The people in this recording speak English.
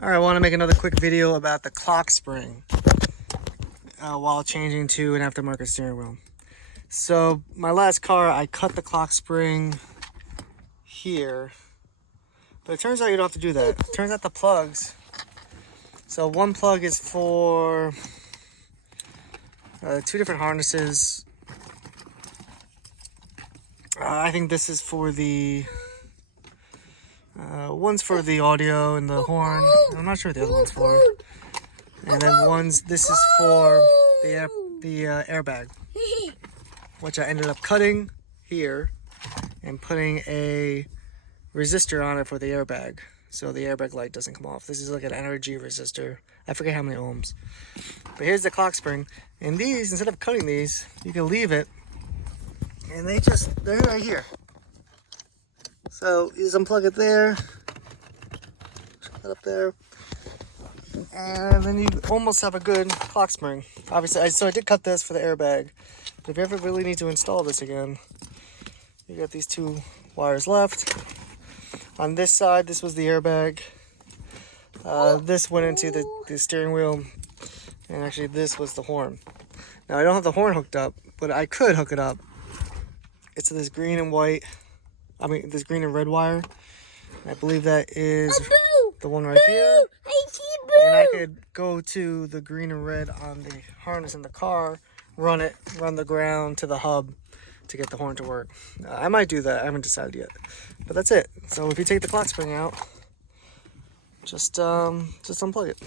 Alright, I want to make another quick video about the clock spring while changing to an aftermarket steering wheel. So my last car, I cut the clock spring here, but it turns out you don't have to do that. It turns out the plugs, so one plug is for two different harnesses. I think this is for the one's for the audio and the horn. I'm not sure what the other one's for. And then this is for the airbag, which I ended up cutting here and putting a resistor on it for the airbag, so the airbag light doesn't come off. This is like an energy resistor. I forget how many ohms. But here's the clock spring. And these, instead of cutting these, you can leave it, and they're right here. So you just unplug it there, shut up there, and then you almost have a good clock spring. Obviously, so I did cut this for the airbag. But if you ever really need to install this again, you got these two wires left. On this side, this was the airbag. This went into the steering wheel, and actually this was the horn. Now I don't have the horn hooked up, but I could hook it up. It's this green and this green and red wire. I believe that is the one right here. And I could go to the green and red on the harness in the car, run the ground to the hub to get the horn to work. I might do that. I haven't decided yet. But that's it. So if you take the clock spring out, just unplug it.